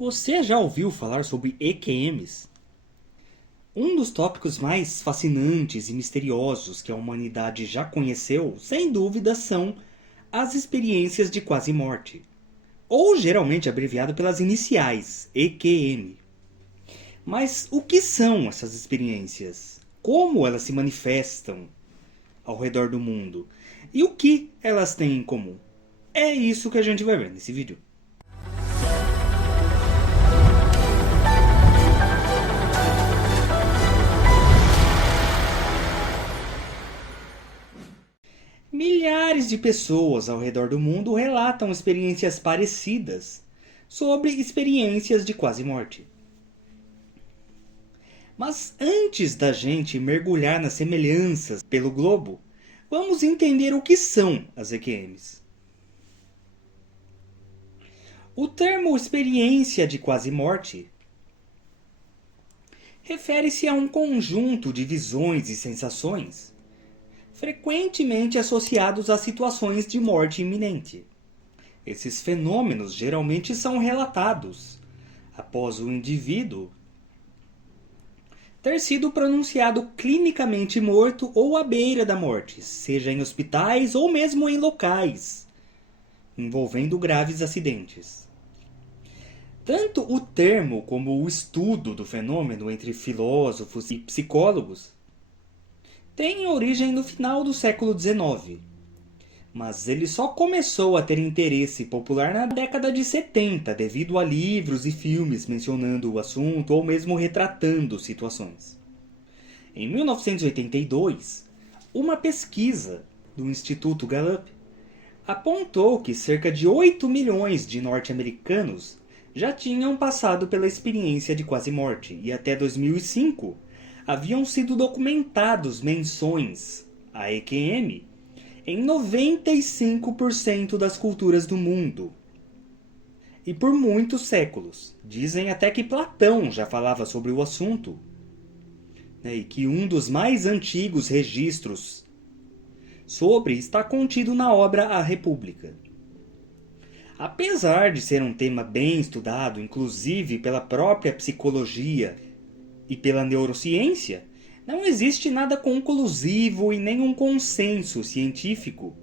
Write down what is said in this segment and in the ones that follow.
Você já ouviu falar sobre EQMs? Um dos tópicos mais fascinantes e misteriosos que a humanidade já conheceu, sem dúvida, são as experiências de quase-morte, ou geralmente abreviado pelas iniciais, EQM. Mas o que são essas experiências? Como elas se manifestam ao redor do mundo? E o que elas têm em comum? É isso que a gente vai ver nesse vídeo. Milhares de pessoas ao redor do mundo relatam experiências parecidas sobre experiências de quase-morte. Mas antes da gente mergulhar nas semelhanças pelo globo, vamos entender o que são as EQMs. O termo experiência de quase-morte refere-se a um conjunto de visões e sensações frequentemente associados a situações de morte iminente. Esses fenômenos geralmente são relatados após o indivíduo ter sido pronunciado clinicamente morto ou à beira da morte, seja em hospitais ou mesmo em locais envolvendo graves acidentes. Tanto o termo como o estudo do fenômeno entre filósofos e psicólogos tem origem no final do século XIX, mas ele só começou a ter interesse popular na década de 70 devido a livros e filmes mencionando o assunto ou mesmo retratando situações. Em 1982, uma pesquisa do Instituto Gallup apontou que cerca de 8 milhões de norte-americanos já tinham passado pela experiência de quase-morte e até 2005 haviam sido documentados menções a EQM em 95% das culturas do mundo. E por muitos séculos. Dizem até que Platão já falava sobre o assunto, e que um dos mais antigos registros sobre está contido na obra A República. Apesar de ser um tema bem estudado, inclusive pela própria psicologia e pela neurociência, não existe nada conclusivo e nenhum consenso científico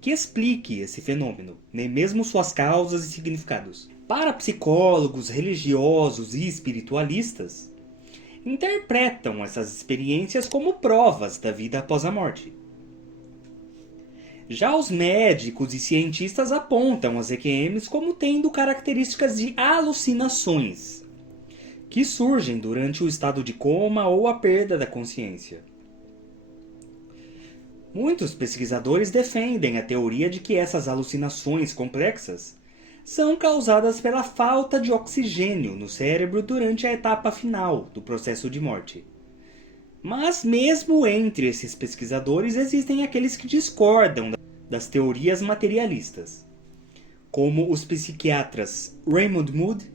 que explique esse fenômeno, nem mesmo suas causas e significados. Para psicólogos, religiosos e espiritualistas, interpretam essas experiências como provas da vida após a morte. Já os médicos e cientistas apontam as EQMs como tendo características de alucinações, que surgem durante o estado de coma ou a perda da consciência. Muitos pesquisadores defendem a teoria de que essas alucinações complexas são causadas pela falta de oxigênio no cérebro durante a etapa final do processo de morte. Mas mesmo entre esses pesquisadores existem aqueles que discordam das teorias materialistas, como os psiquiatras Raymond Moody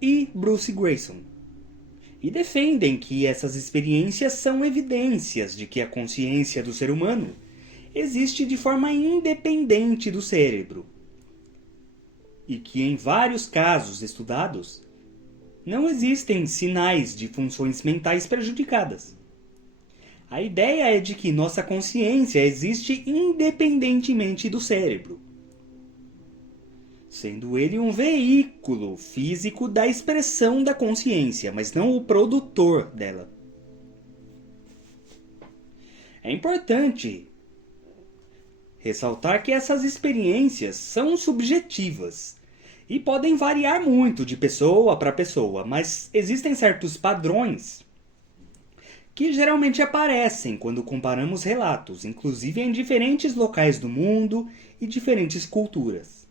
e Bruce Greyson, e defendem que essas experiências são evidências de que a consciência do ser humano existe de forma independente do cérebro, e que em vários casos estudados não existem sinais de funções mentais prejudicadas. A ideia é de que nossa consciência existe independentemente do cérebro, sendo ele um veículo físico da expressão da consciência, mas não o produtor dela. É importante ressaltar que essas experiências são subjetivas e podem variar muito de pessoa para pessoa, mas existem certos padrões que geralmente aparecem quando comparamos relatos, inclusive em diferentes locais do mundo e diferentes culturas.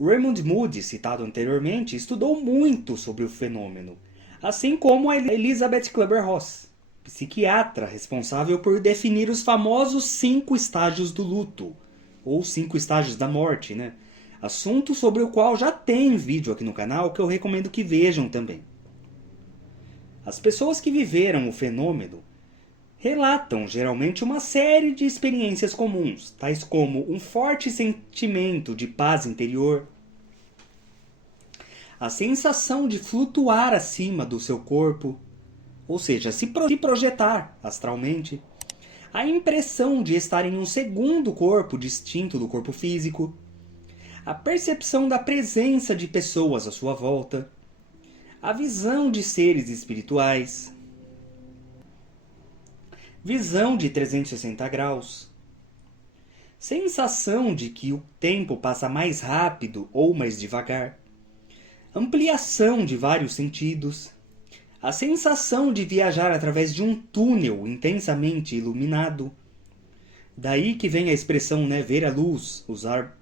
Raymond Moody, citado anteriormente, estudou muito sobre o fenômeno, assim como a Elizabeth Kübler-Ross, psiquiatra responsável por definir os famosos 5 estágios do luto, ou 5 estágios da morte, assunto sobre o qual já tem vídeo aqui no canal que eu recomendo que vejam também. As pessoas que viveram o fenômeno relatam geralmente uma série de experiências comuns, tais como um forte sentimento de paz interior, a sensação de flutuar acima do seu corpo, ou seja, se projetar astralmente, a impressão de estar em um segundo corpo distinto do corpo físico, a percepção da presença de pessoas à sua volta, a visão de seres espirituais, visão de 360 graus, sensação de que o tempo passa mais rápido ou mais devagar, ampliação de vários sentidos, a sensação de viajar através de um túnel intensamente iluminado. Daí que vem a expressão, ver a luz,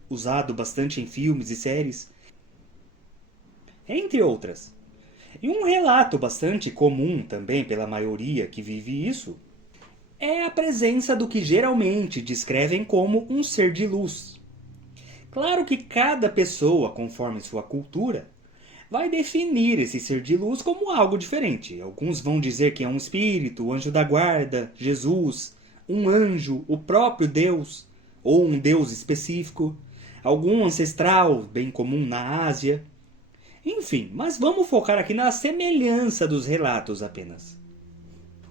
usado bastante em filmes e séries, entre outras. E um relato bastante comum também pela maioria que vive isso, é a presença do que geralmente descrevem como um ser de luz. Claro que cada pessoa, conforme sua cultura, vai definir esse ser de luz como algo diferente. Alguns vão dizer que é um espírito, o anjo da guarda, Jesus, um anjo, o próprio Deus, ou um Deus específico, algum ancestral, bem comum na Ásia. Enfim, mas vamos focar aqui na semelhança dos relatos apenas.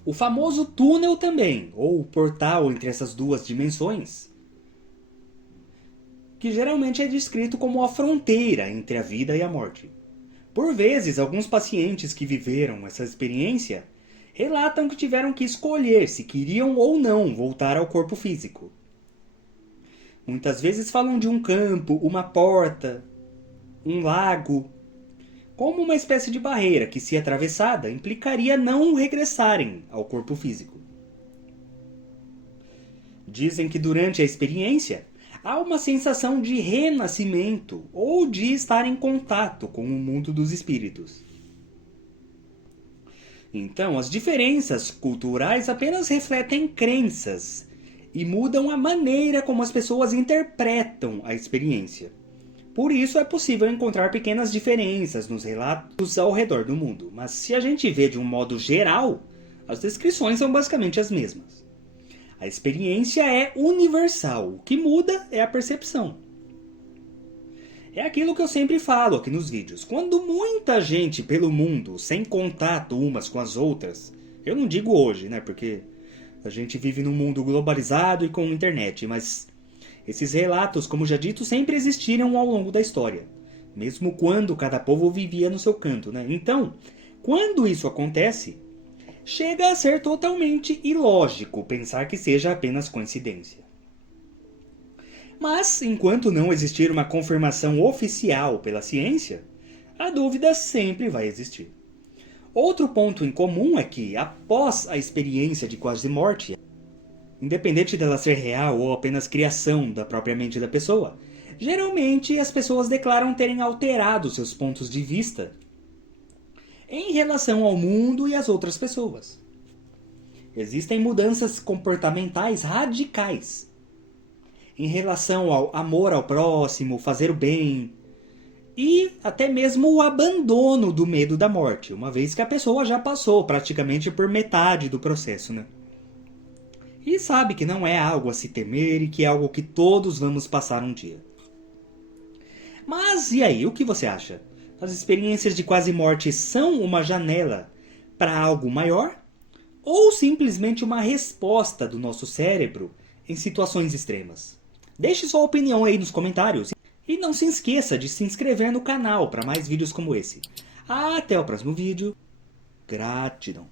O famoso túnel também, ou portal entre essas duas dimensões, que geralmente é descrito como a fronteira entre a vida e a morte. Por vezes, alguns pacientes que viveram essa experiência relatam que tiveram que escolher se queriam ou não voltar ao corpo físico. Muitas vezes falam de um campo, uma porta, um lago, como uma espécie de barreira que, se atravessada, implicaria não regressarem ao corpo físico. Dizem que durante a experiência há uma sensação de renascimento ou de estar em contato com o mundo dos espíritos. Então, as diferenças culturais apenas refletem crenças e mudam a maneira como as pessoas interpretam a experiência. Por isso é possível encontrar pequenas diferenças nos relatos ao redor do mundo, mas se a gente vê de um modo geral, as descrições são basicamente as mesmas. A experiência é universal, o que muda é a percepção. É aquilo que eu sempre falo aqui nos vídeos. Quando muita gente pelo mundo, sem contato umas com as outras, eu não digo hoje, porque a gente vive num mundo globalizado e com internet, mas esses relatos, como já dito, sempre existiram ao longo da história, mesmo quando cada povo vivia no seu canto, Então, quando isso acontece, chega a ser totalmente ilógico pensar que seja apenas coincidência. Mas, enquanto não existir uma confirmação oficial pela ciência, a dúvida sempre vai existir. Outro ponto em comum é que, após a experiência de quase morte, independente dela ser real ou apenas criação da própria mente da pessoa, geralmente as pessoas declaram terem alterado seus pontos de vista em relação ao mundo e às outras pessoas. Existem mudanças comportamentais radicais em relação ao amor ao próximo, fazer o bem e até mesmo o abandono do medo da morte, uma vez que a pessoa já passou praticamente por metade do processo, E sabe que não é algo a se temer e que é algo que todos vamos passar um dia. Mas e aí, o que você acha? As experiências de quase morte são uma janela para algo maior? Ou simplesmente uma resposta do nosso cérebro em situações extremas? Deixe sua opinião aí nos comentários. E não se esqueça de se inscrever no canal para mais vídeos como esse. Até o próximo vídeo. Gratidão.